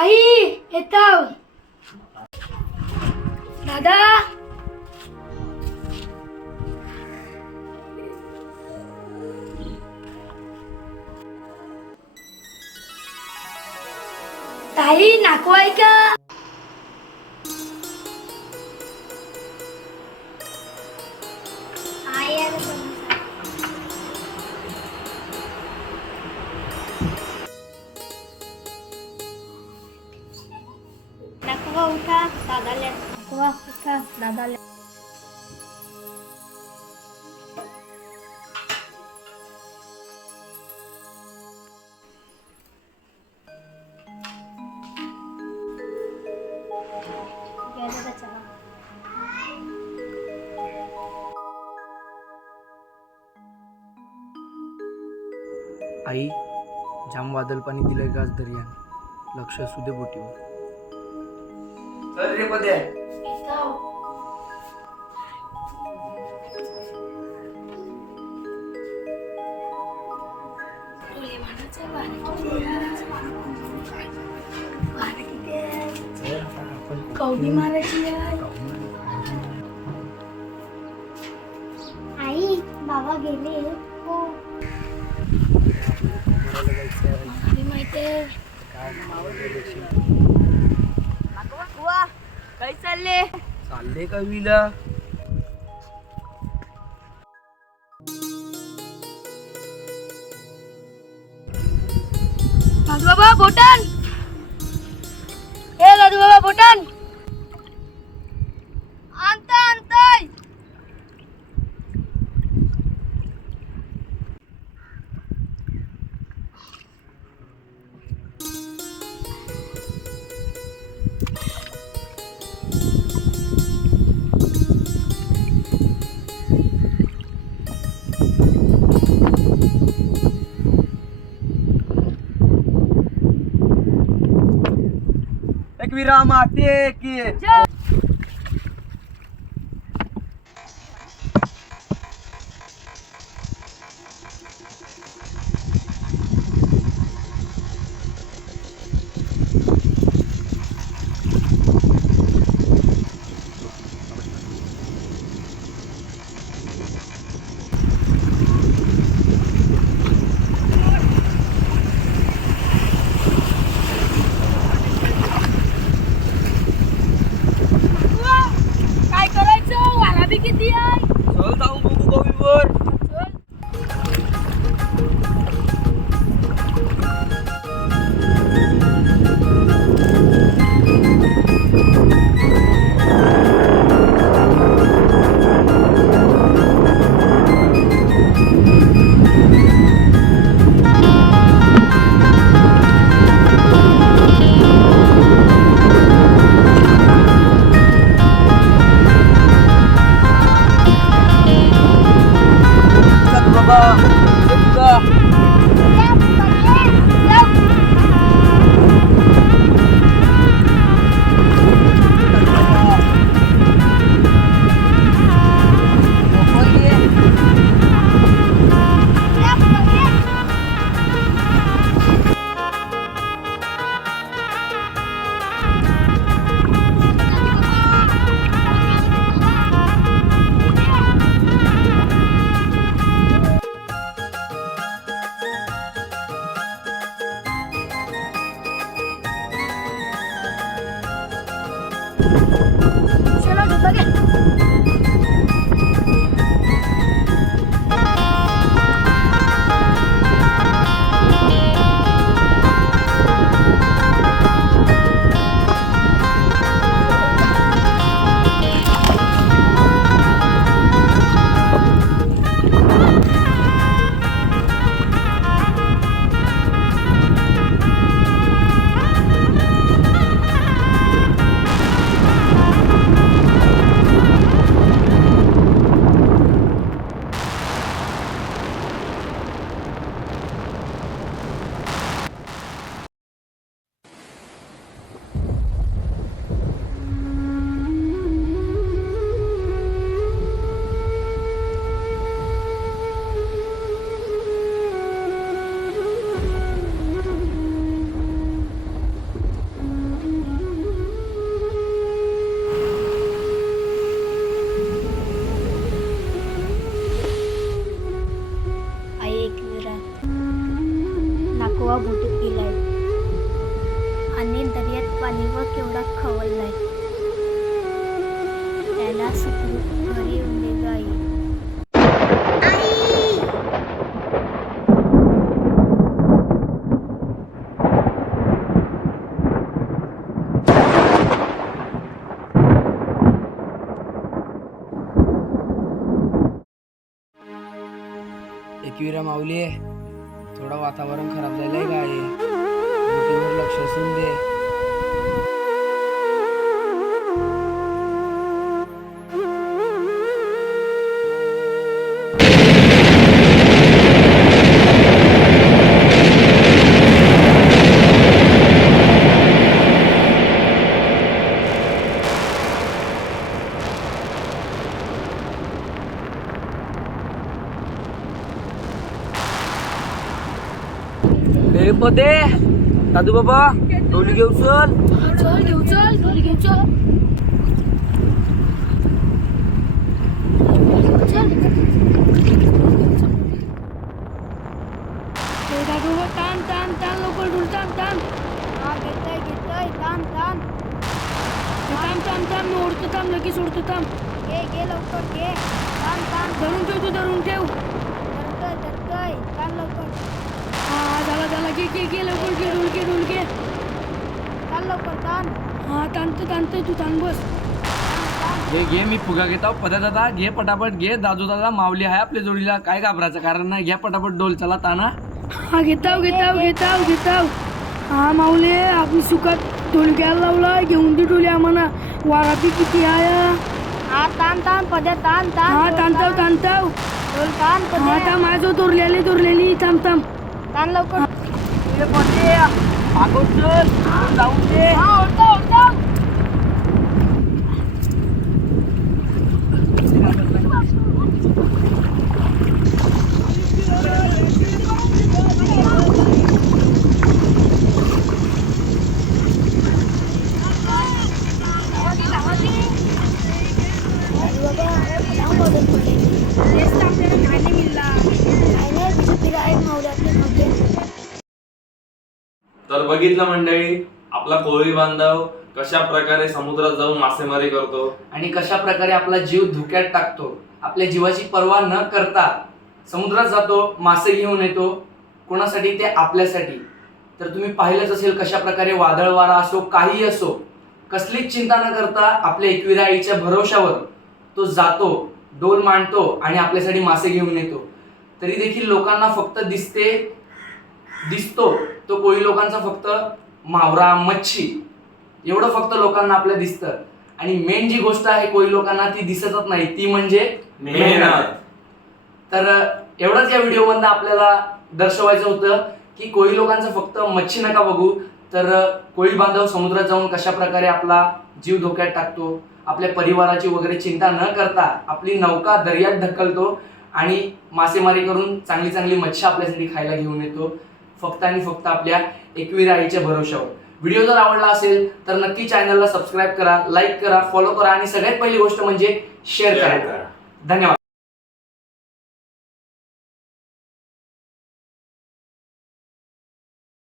आई येताव. दादा ताई नाको आहे का? नाकवा उठा दादाला. नाकवा उठा दादाला. आई जाम वादळ पाणी दिलंय गाज दर्यान. लक्ष असू दे बोटीवर. चल रे पद्या. कवडी मारायची आहे. आई बाबा गेले. हो माहिती काय चालले? चालले का विला? दादू बाबा बोटान. हे दादू बाबा बोटान. आणताय. एक विराम आते की काय करायचं? वाला बी किती आहे? चल जाऊ बघू गोबीवर. चला जोता घे. सुखरूप घरी येऊन दे ग आई. एकविरा माऊली, थोडं वातावरण खराब झालंय का आहे, ड्युटीवर लक्ष असून दे. अरे पदे दादू बाबा डोली घेऊ चल. चल घेऊ चल ढोल घेऊ चल. ताण ताण ताण लवकर ढोल ताण ताण. हा घेतोय घेतोय थांब थांब. थांब थांब थांब मी ओढतो थांब लगेच ओढतो थांब. घे लवकर घे. थांब थांब. धरून ठेव तू धरून ठेव. धरतोय थांब लवकर. हा झाला घे लवकर घे ढोल घे. थांब लवकर थांब. हा ताणतोय तू ताण बस. घे मी फुगा घेता पदा दादा घे पटापट घे. दादू दादा माऊली आहे आपल्या जोडीला, काय घाबरायचं कारण नाही. घ्या पटापट डोल चला ताना. हा घेताव. हा माऊले आपण सुखात ढोल घ्यायला लावला, घेऊन दे ढोली आम्हाला. वारा बी किती आहे. हा ताण पद्या ताण. हा ताणताव. ढोल ताण हा पद्या. थांब माझं दोरलेली थांब. ताण लवकर. मागून चल जाऊन दे. हा ओढतो. तर बघितलं मंडळी, आपला कोळी बांधव कशा प्रकारे समुद्रात जाऊन मासेमारी करतो आणि कशा प्रकारे आपला जीव धोक्यात टाकतो. आपल्या जीवाची पर्वा न करता समुद्रात जातो, मासे घेऊन येतो. कोणासाठी? ते आपल्यासाठी. तर तुम्ही पाहिलंच असेल कशा प्रकारे वादळ वारा असो, काही असो, कसलीच चिंता न करता आपल्या एकविरा आईच्या भरोशावर तो जातो, डोल मांडतो आणि आपल्यासाठी मासे घेऊन येतो. तरी देखील लोकांना फक्त दिसतो तो कोळी लोकांचा फक्त मावरा, मच्छी एवढं फक्त लोकांना आपल्या दिसतं. आणि मेन जी गोष्ट आहे कोळी लोकांना ती दिसतच नाही, ती म्हणजे मेहनत. तर एवढंच या व्हिडिओमधनं आपल्याला दर्शवायचं होतं की कोळी लोकांचं फक्त मच्छी नका बघू, तर कोळी बांधव समुद्रात जाऊन कशा प्रकारे आपला जीव धोक्यात टाकतो, आपल्या परिवाराची वगैरे चिंता न करता आपली नौका दर्यात ढकलतो आणि मासेमारी करून चांगली चांगली मच्छी आपल्यासाठी खायला घेऊन येतो, फक्त आणि फक्त आपल्या एकविरा आईच्या भरोशावर. व्हिडिओ जर आवडला असेल तर नक्की चॅनलला सबस्क्राईब करा, लाईक करा, फॉलो करा आणि सगळ्यात पहिली गोष्ट म्हणजे शेअर करा. धन्यवाद.